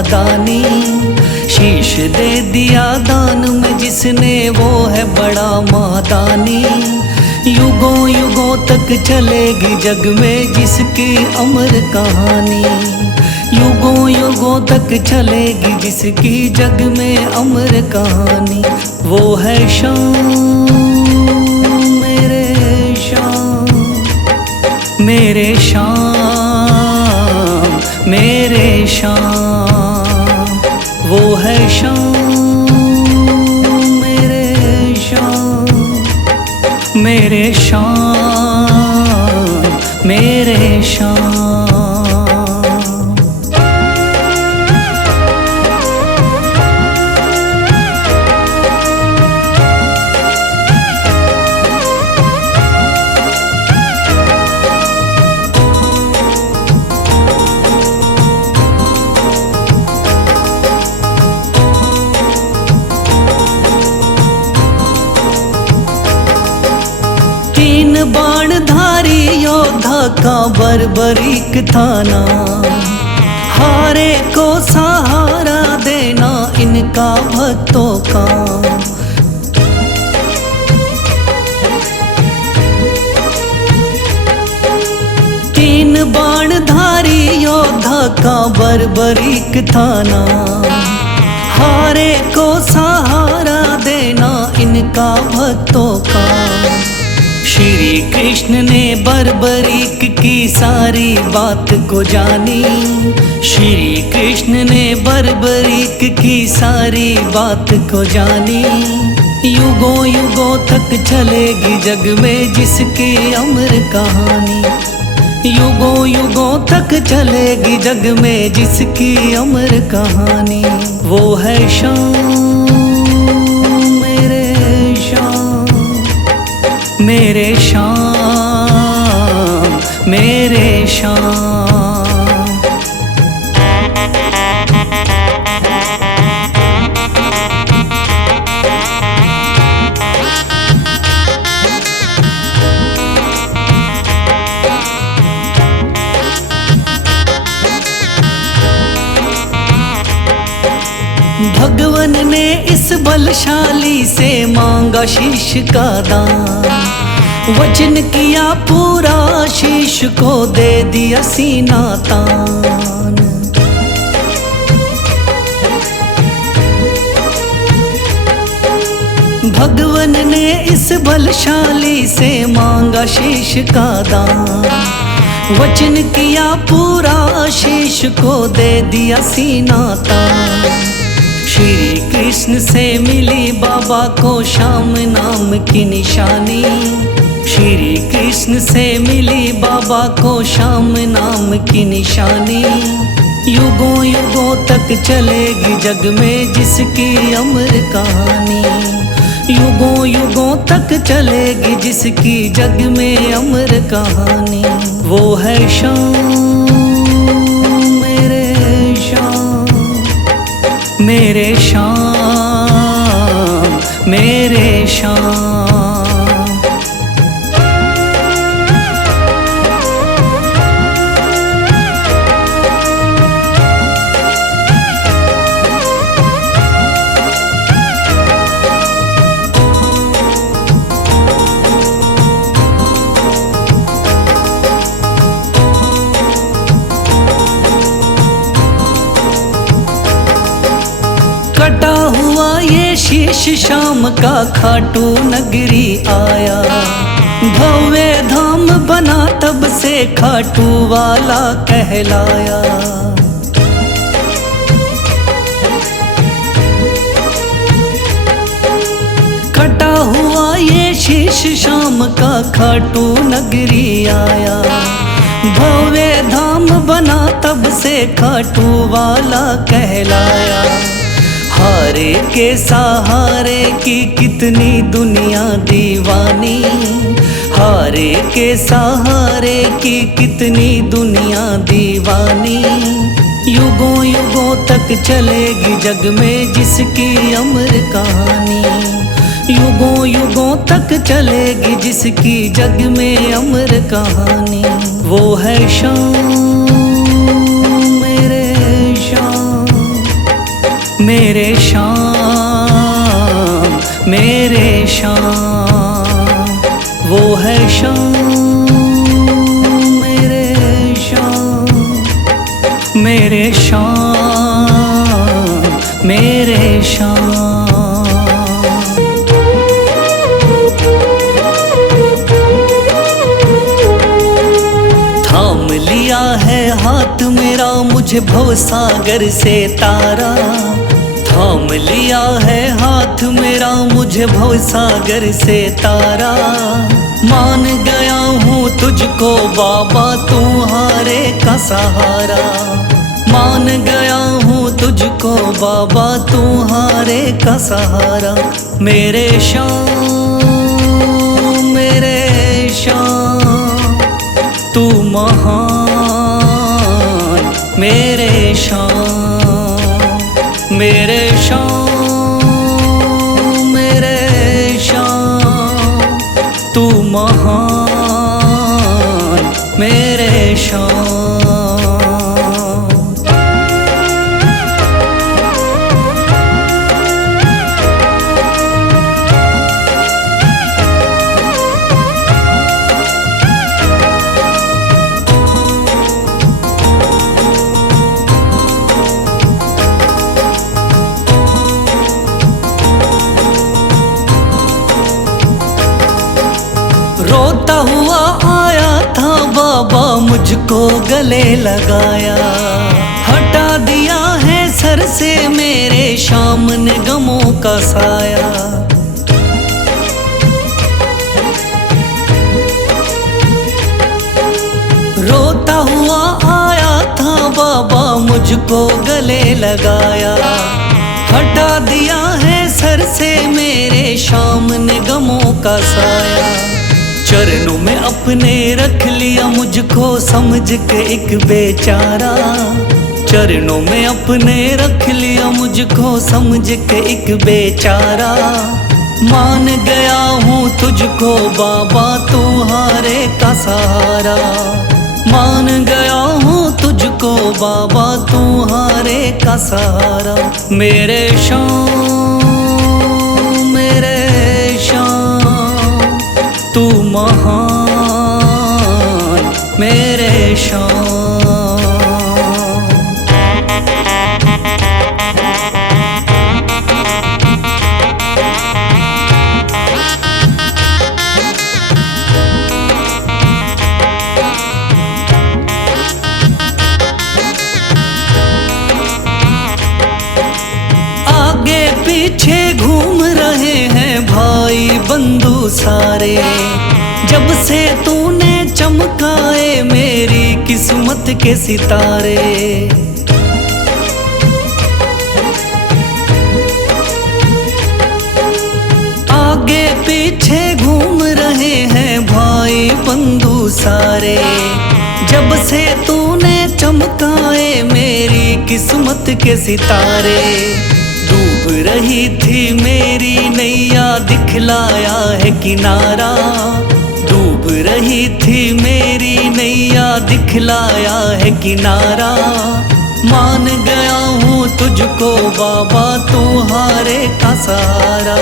महादानी। शीश दे दिया दान में जिसने वो है बड़ा महादानी। युगों युगों तक चलेगी जग में जिसकी अमर कहानी। युगों युगों तक चलेगी जिसकी जग में अमर कहानी। वो है शाम मेरे शाम, मेरे शाम मेरे शाम। वो है शाम मेरे शाम, मेरे शाम मेरे शाम। बाणधारी योद्धा का बर्बरीक थाना। हारे को सहारा देना इनका भक्तों का। तीन बाणधारी योद्धा का बर्बरीक थाना। हारे को सहारा देना इनका भक्तों का। श्री कृष्ण ने बर्बरीक की सारी बात को जानी। श्री कृष्ण ने बर्बरीक की सारी बात को जानी। युगों युगों तक चलेगी जग में जिसकी अमर कहानी। युगों युगों तक चलेगी जग में जिसकी अमर कहानी। वो है शाम मेरे शाम, मेरे शाम मेरे शाम। भगवन ने इस बलशाली से मांगा शीश का दान। वचन किया पूरा शीश को दे दिया सीना तान। भगवन ने इस बलशाली से मांगा शीश का दान। वचन किया पूरा शीश को दे दिया सीना तान। श्री कृष्ण से मिली बाबा को श्याम नाम की निशानी। श्री कृष्ण से मिली बाबा को श्याम नाम की निशानी। युगों युगों तक चलेगी जग में जिसकी अमर कहानी। युगों युगों तक चलेगी जिसकी जग में अमर कहानी। वो है शाम मेरे शाम, मेरे शाम मेरे शाम। कटा हुआ ये शीश शाम का खाटू नगरी आया। भव्य धाम बना तब से खाटू वाला कहलाया। कटा हुआ ये शीश शाम का खाटू नगरी आया। भव्य धाम बना तब से खाटू वाला कहलाया। हारे के सहारे की कितनी दुनिया दीवानी। हारे के सहारे की कितनी दुनिया दीवानी। युगों युगों तक चलेगी जग में जिसकी अमर कहानी। युगों युगों तक चलेगी जिसकी जग में अमर कहानी। वो है शाम मेरे शाम, मेरे शाम, मेरे शाम, वो है शाम, मेरे शाम, मेरे शाम, मेरे शाम। थाम लिया है हाथ मेरा मुझे भवसागर से तारा, थाम लिया है हाथ मेरा मुझे भवसागर से तारा। मान गया हूँ तुझको बाबा तुम्हारे का सहारा, मान गया हूँ तुझको बाबा तुम्हारे का सहारा। मेरे शाम, मेरे शाम, तू महान, मेरे शाम, मेरे शाम, मेरे शाम, तू महान, मेरे शाम। रोता हुआ आया था बाबा मुझको गले लगाया, हटा दिया है सर से मेरे शाम ने गमों का साया। रोता हुआ आया था बाबा मुझको गले लगाया, हटा दिया है सर से मेरे शाम ने गमों का साया। चरणों में अपने रख लिया मुझको समझ के एक बेचारा, चरणों में अपने रख लिया मुझको समझ के एक बेचारा। मान गया हूँ तुझको बाबा तुम्हारे का सहारा, मान गया हूँ तुझको बाबा तुम्हारे का सहारा। मेरे शाम, मेरे शाम, तू महान, मेरे शाम। आगे पीछे घूम रहे हैं भाई बंधु सारे, जब से तूने चमकाए मेरी किस्मत के सितारे। आगे पीछे घूम रहे हैं भाई बंधु सारे, जब से तूने चमकाए मेरी किस्मत के सितारे। डूब रही थी मेरी नैया दिखलाया है किनारा, डूब रही थी मेरी नैया दिखलाया है किनारा। मान गया हूँ तुझको बाबा तुम्हारे का सहारा,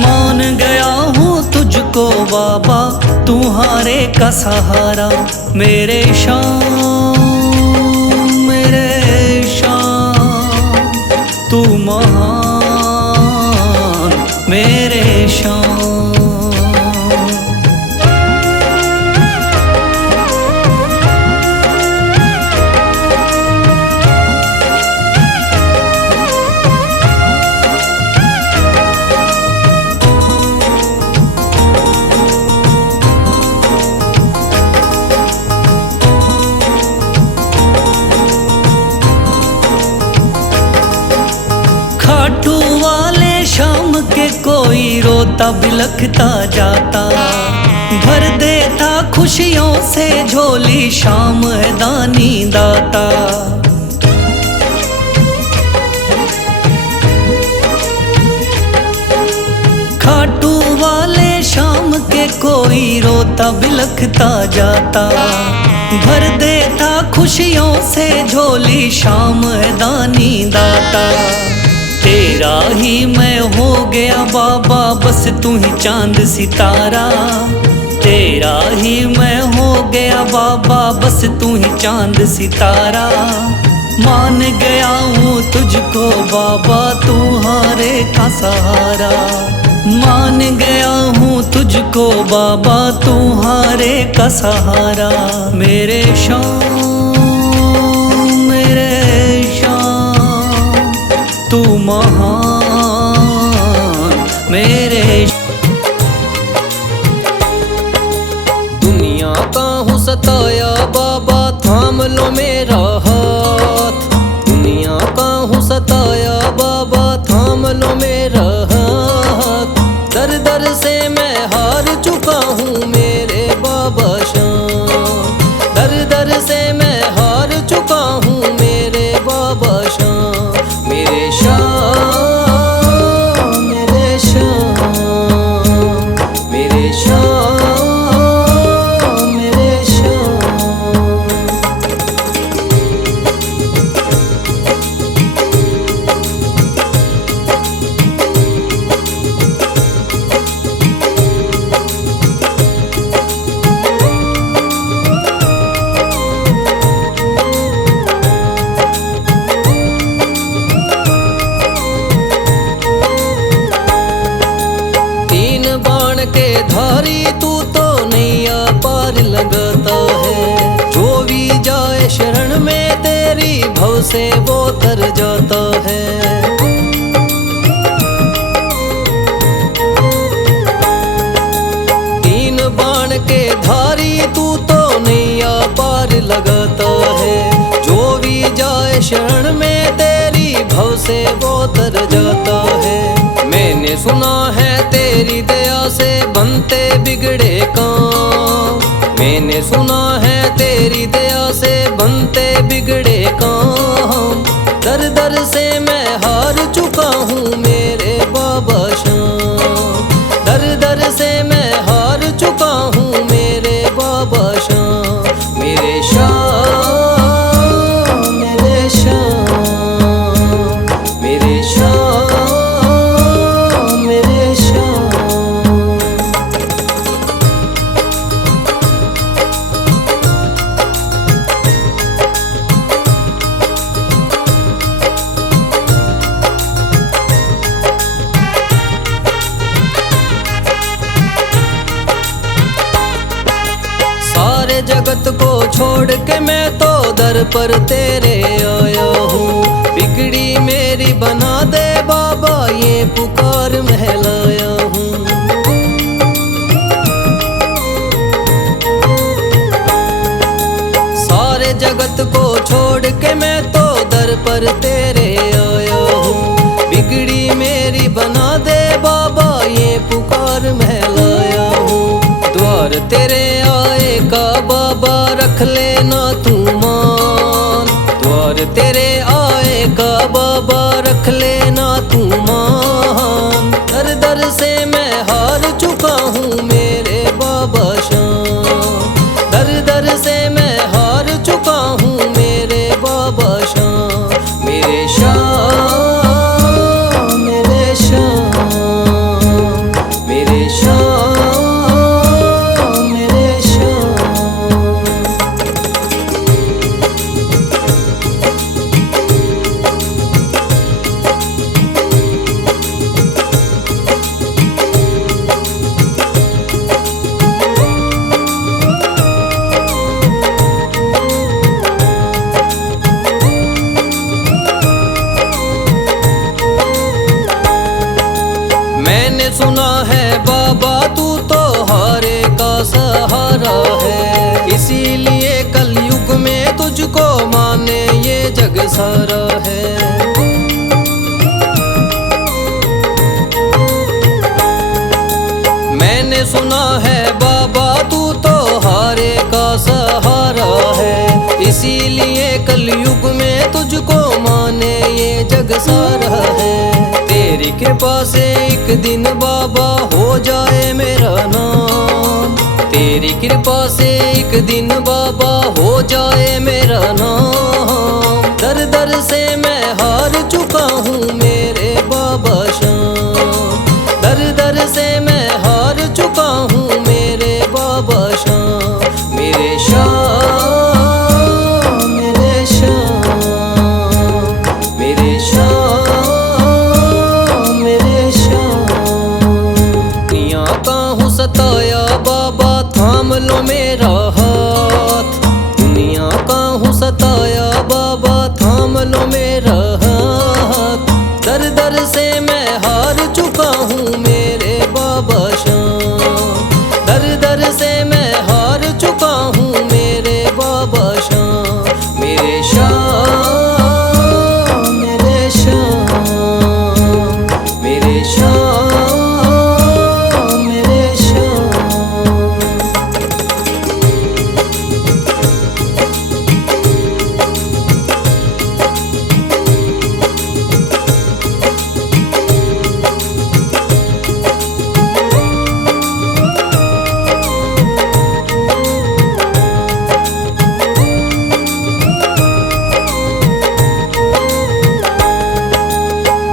मान गया हूँ तुझको बाबा तुम्हारे का सहारा। मेरे शाम, मेरे शाम, तू महान, मेरे शाम। खाटू वाले शाम के कोई रोता बिलखता जाता, भर देता खुशियों से झोली शाम है दानी दाता। खाटू वाले शाम के कोई रोता बिलखता जाता, भर देता खुशियों से झोली शाम है दानी दाता। तेरा ही मैं हो गया बाबा, बस तू ही चांद सितारा। तेरा ही मैं हो गया बाबा, बस तू ही चांद सितारा। मान गया हूँ तुझको बाबा, तू हारे का सहारा। मान गया हूँ तुझको बाबा, तू हारे का सहारा। मेरे शाम मेरे शाम तू महान मेरे। दुनिया का हूँ सताया बाबा, थाम लो मेरा हाथ। दुनिया का हूँ सताया बाबा, थाम लो मेरा हाथ। दर दर से मैं हार चुका हूँ मेरे बाबा शाम। दर दर से मैं हार चुका हूँ मेरे बाबा शाम। मेरे शाम मेरे शाम मेरे शाम मेरे शाम। के धारी तू तो नैया पार लगाता है। जो भी जाए शरण में तेरी भव से वो तर जाता है। तीन बाण के धारी तू तो नैया पार लगाता है। जो भी जाए शरण में तेरी भव से वो तर जाता है। मैंने सुना है तेरी दया से बनते बिगड़े काम। मैंने सुना है तेरी दया से बनते बिगड़े काम। दर दर से मैं हार चुका हूँ मेरे बाबा शाम। दर दर से मैं हार चुका हूँ मेरे बाबा शाम। मेरे शाम मेरे शाम मेरे शाम मेरे शाम। सारे जगत को छोड़ के मैं तो दर पर तेरे आया हूँ। बिगड़ी मेरी बना दे बाबा, ये पुकार महलाया हूँ। सारे जगत को छोड़ के मैं तो दर पर तेरे आया हूँ। बिगड़ी मेरी बना दे बाबा, ये पुकार महलाया हूँ। द्वार तेरे आए का बाबा रख लेना तू मान। द्वार तेरे आए का बाबा रख लेना तू मान। दर दर से मैं हार चुका हूँ मेरे बाबा शाम। दर दर से मैं हार चुका हूँ मेरे बाबा शाम। मेरे शाम मेरे शाम मेरे शाम मेरे शाम। मैंने सुना है बाबा तू तो हारे का सहारा है। इसीलिए कलयुग में तुझको माने ये जग सारा है। मैंने सुना है बाबा तू तो हारे का सहारा है। इसीलिए कलयुग में तुझको माने ये जग सारा है। तेरी कृपा से एक दिन बाबा हो जाए मेरा नाम। तेरी कृपा से एक दिन बाबा हो जाए मेरा नाम। दर दर से मैं हार चुका हूँ मेरे बाबा श्याम। दर दर से मैं हार चुका हूँ मेरे बाबा श्याम। मेरे श्याम, मेरे श्याम, मेरे श्याम, मेरे श्याम। दुनिया का हूँ सताया बाबा थाम लो मेरा हाथ। दुनिया का हूँ सताया बाबा थाम लो मेरा हाथ। दर दर से मैं हार चुका हूँ मेरे बाबा श्याम। दर दर से मैं हार चुका हूँ मेरे बाबा श्याम। मेरे श्याम, मेरे श्याम, मेरे श्याम, मेरे श्याम।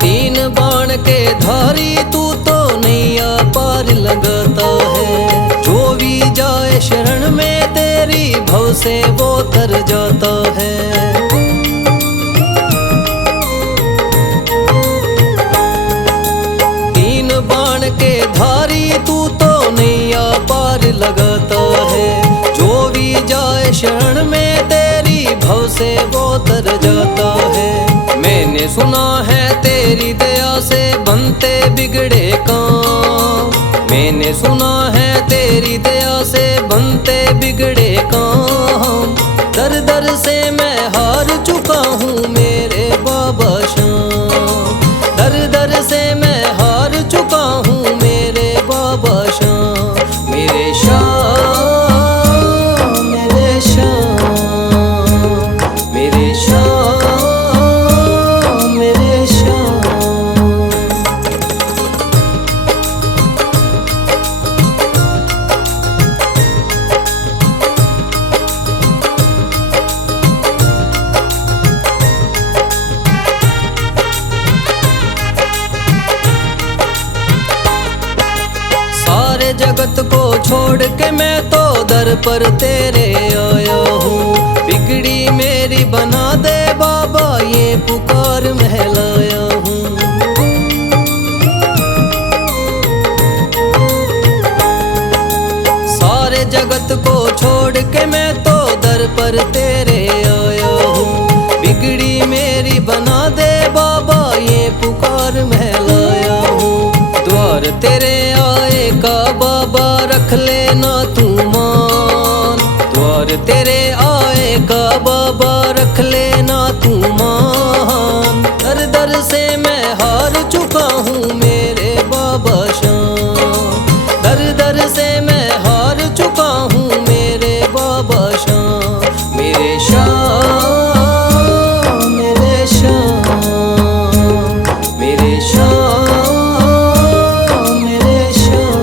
तीन बाण के धारी तू तो नैया पार लगाता है। जो भी जाए शरण में तेरी भव से वो तर जाता है। तीन बाण के धारी तू तो नैया पार लगाता है। जो भी जाए शरण में तेरी भव से वो तर जाता है। मैंने सुना है तेरी दया से बनते बिगड़े काम। मैंने सुना है तेरी दया से बनते बिगड़े काम। दर दर से मैं हार चुका हूँ मेरे बाबा श्याम। दर दर से मैं हार चुका हूँ मेरे बाबा श्याम। मेरे श्याम, मेरे श्याम, मेरे श्याम, मेरे श्याम। सारे जगत को छोड़ के मैं तो दर पर तेरे आया हूँ। बिगड़ी मेरी बना दे बाबा ये पुकार महलाया हूँ। सारे जगत को छोड़ के मैं तो दर पर तेरे आया हूँ। बिगड़ी मेरी बना दे बाबा ये पुकार महलाया हूँ। द्वार तेरे आए का बाबा रख लेना तू मान। द्वार तेरे आए का बाबा रख लेना तू मान। दर दर से मैं हार चुका हूँ मेरे बाबा श्याम। दर दर से मैं हार चुका हूँ मेरे बाबा श्याम। मेरे श्याम, मेरे श्याम, मेरे श्याम, मेरे श्याम।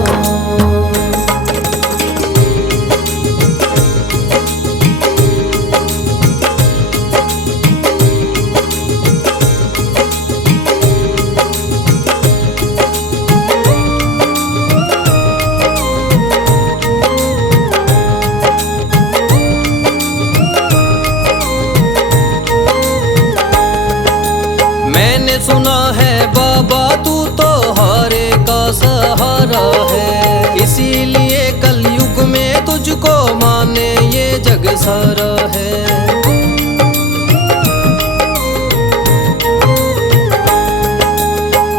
मैंने सुना है बाबा तू तो हारे का सहारा है। इसीलिए कलयुग में तुझको माने ये जग सारा है।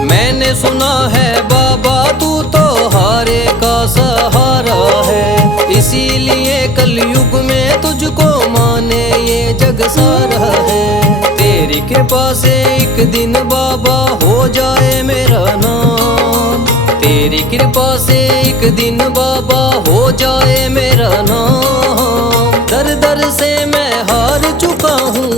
मैंने सुना है बाबा तू तो हारे का सहारा है। इसीलिए कलयुग में तुझको माने ये जग सारा है। तेरी कृपा से एक दिन बाबा हो जाए मेरा नाम। तेरी कृपा से एक दिन बाबा हो जाए मेरा नाम। दर दर से मैं हार चुका हूँ